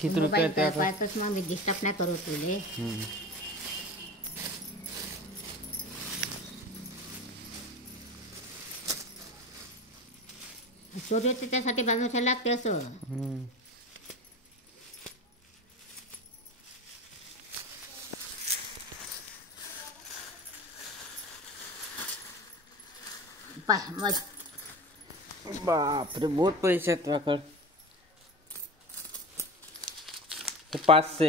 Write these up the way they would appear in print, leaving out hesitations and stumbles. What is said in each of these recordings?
किती रुपये ते आता? पाहतच मग मी डिस्टर्ब नाही करू तुले. चोरी होते त्यासाठी बाजूच्या लागते असं. पाय मग बापरे बहुत पैसे आहेत तुझ्याकडे. हे 500.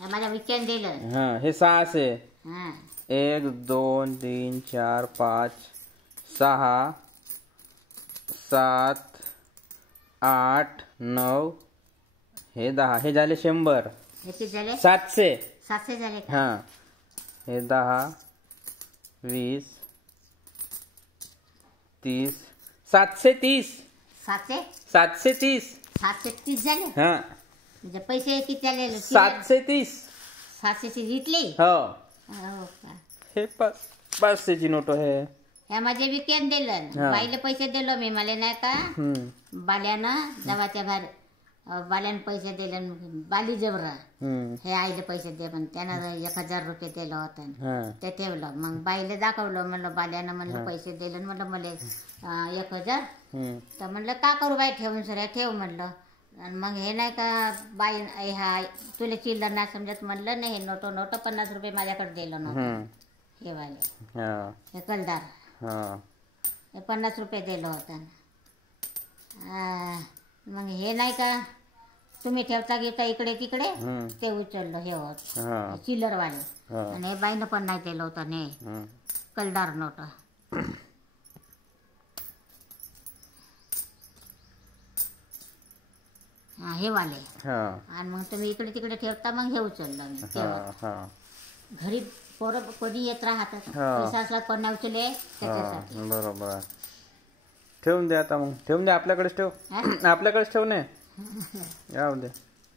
माझ्या विकेंड दिलं. हा हे 600. हां 1 2 3 4 5 6 7 8 9 हे 10. हे झाले 100. हे किती झाले? 700. 700 झाले का? हां हे 10 20 30 730. 700 730. 730 झाले. हां म्हणजे पैसे किती झाले? 730. 700ची जिंकली. हो हो का? हे 500ची नोट आहे. ह्या माझे विकेंड दिलं. हा. बाईला पैसे दिलो मी. मला नाही का बाल्यानं दवाच्या बाहेर बाल्यानं पैसे दिले. बाली जबरा हे आईले पैसे दे पण त्यानं 1000 रुपये दिलं होतं. ते ठेवलं. मग बाईला दाखवलं. म्हणलं बाल्यानं म्हणलं पैसे दिले. म्हणलं मला 1000. तर म्हणलं का करू बाई ठेवून सर ठेव म्हणलं. आणि मग हे नाही का बाई ह्या तुला चिल्लर नाही समजत म्हणलं नाही. हे नोट 50 रुपये माझ्याकडे दिलं नव्हतं. हे वाले हे कलदार हे 50 रुपये दिलं होतं. मग हे नाही का तुम्ही ठेवता घेता इकडे तिकडे ते उचललं हे होत चिल्लरवाले. आणि हे बाईनं पण नाही दिलं होतं ने कलदार नोट. हा हे वाले. आणि मग तुम्ही इकडे तिकडे ठेवता मग हे उचललं मी. घरी पोरं कधी येत राहतात. पैसा असला पण नाही उचले त्याच्यासाठी. बरोबर. ठेवून दे आता. मग ठेवून दे आपल्याकडेच ठेव. आपल्याकडेच ठेव ने. जाऊ दे.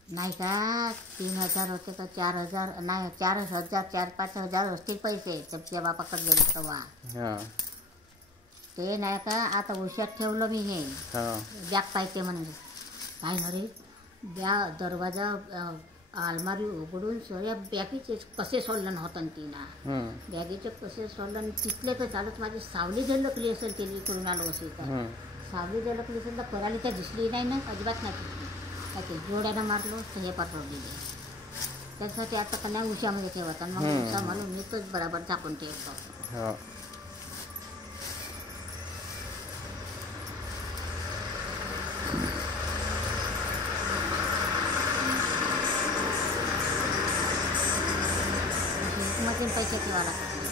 नाही का 3000 होते का 4000 नाही 4000 4-5 हजार असतील पैसे तुमच्या बापाकडे गेले तेव्हा. ते नाही का आता उशात ठेवलं मी. हे बॅग पाहिजे म्हणजे काय ना रे दरवाजा अलमारी उघडून सगळ्या बॅगीचे कसे सोडलं होतं तिनं. बॅगीचे कसे सोडलं तिथले तर चालत माझी सावली झलकली असेल ते इकडून आलो असेल तर. सावली झलकली असेल तर करायला त्या दिसली नाही ना अजिबात नाही. काय ते जोड्यानं मारलो तर हे पाठवून दिले. त्यासाठी आता का नाही उशामध्ये ठेवत. मग उशा म्हणून मी तोच बरोबर झाकून ठेवतो. मध्ये पैसे ठेवा लागतात.